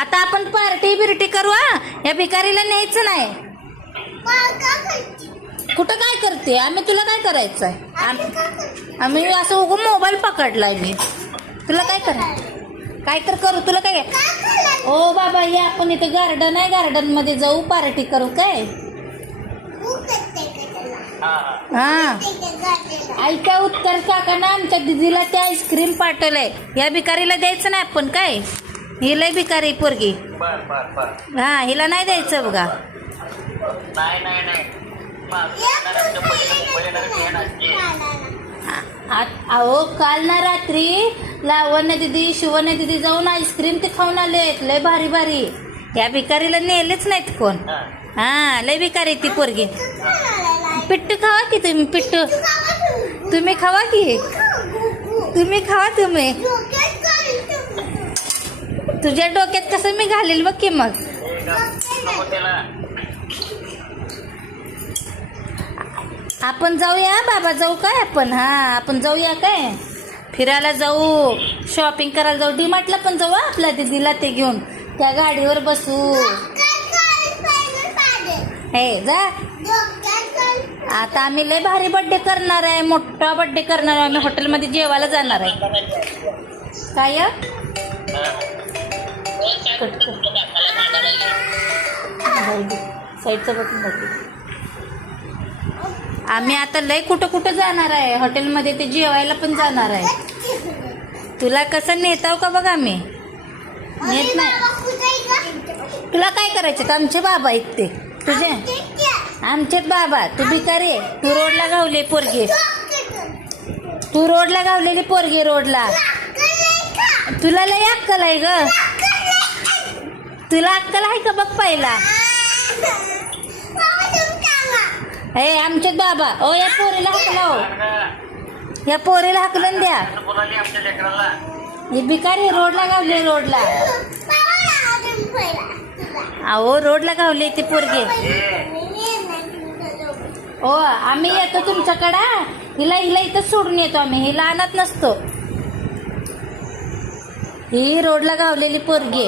आता आपण पार्टी बिर्टी करू हा. या भिकारीला न्यायचं नाही. कुठं काय करते आम्ही? तुला काय करायचंय? आम्ही असं उगं मोबाईल पकडलाय मी. तुला काय करायचं? काय तर करू. तुला काय? ओ बाबा या आपण इथे गार्डन आहे, गार्डन मध्ये जाऊ, पार्टी करू काय? हा ऐका उत्तर काकांना आमच्या दिदीला त्या आईस्क्रीम पाठवलंय. या भिकारीला द्यायचं नाही आपण काय? ही लय भिकारी पोरगी. हा हिला नाही द्यायचं बघा. अहो काल ना रात्री लावण्य दिदी शिवण्य दिदी जाऊन आईस्क्रीम ते खाऊन आलेत लय भारी भारी. या भिकारीला नेलेच नाहीत कोण. हा लय भिकारी ती पोरगी. पिट्टू खावा की तुम्ही. पिट्टू तुम्ही खावा की. तुम्ही खावा. तुम्ही तुझ्या डोक्यात कसं मी घालेल बघ की मग. आपण जाऊया बाबा. जाऊ काय आपण? हा आपण जाऊया काय? फिरायला जाऊ, शॉपिंग करायला जाऊ, डीमार्टला पण जाऊ. आपल्या दिदीला ते घेऊन त्या गाडीवर बसू. हे जा. आता आम्ही लय भारी बर्थडे करणार आहे. मोठा बर्थडे करणार आहे. आम्ही हॉटेलमध्ये जेवायला जाणार आहे. काय साईडचं बटन बघू. आम्ही आता लय कुठं कुठं जाणार आहे. हॉटेलमध्ये ते जेवायला पण जाणार आहे. तुला कसं नेताव का बघा. आम्ही नेत नाही. तुला काय करायचं? आमचे बाबा आहेत ते तुझे. आमचेच बाबा. तू भिकारी आहे. तू रोडला गावले पोरगी. तू रोडला गावलेली पोरगी रोडला. तुला लय अक्कल आहे ग. तुला अक्कल आहे का बघ पहिला. हे आमचेच बाबा. ओ या पोरीला हाकलाव. या पोरीला हाकलून द्या. ही भिकारी रोडला गावले रोडला. अहो रोडला गावले ती पोरगी. ओ आम्ही येतो तुमच्याकडं. हिला इथं सोडून येतो आम्ही. हिला आणत नसतो. ही रोडला गावलेली पोरगी.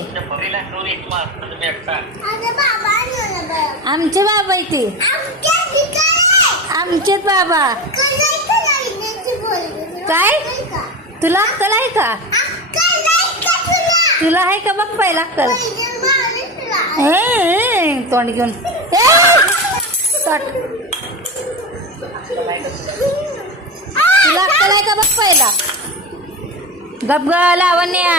आमचे बाबा आहे ती. आमचेच बाबा. काय तुला अक्कल आहे का? तुला आहे का बघ पहिला अक्कल. तोंड घेऊन तुला अक्कल आहे का बघ पहिला. गप ग लावण्या.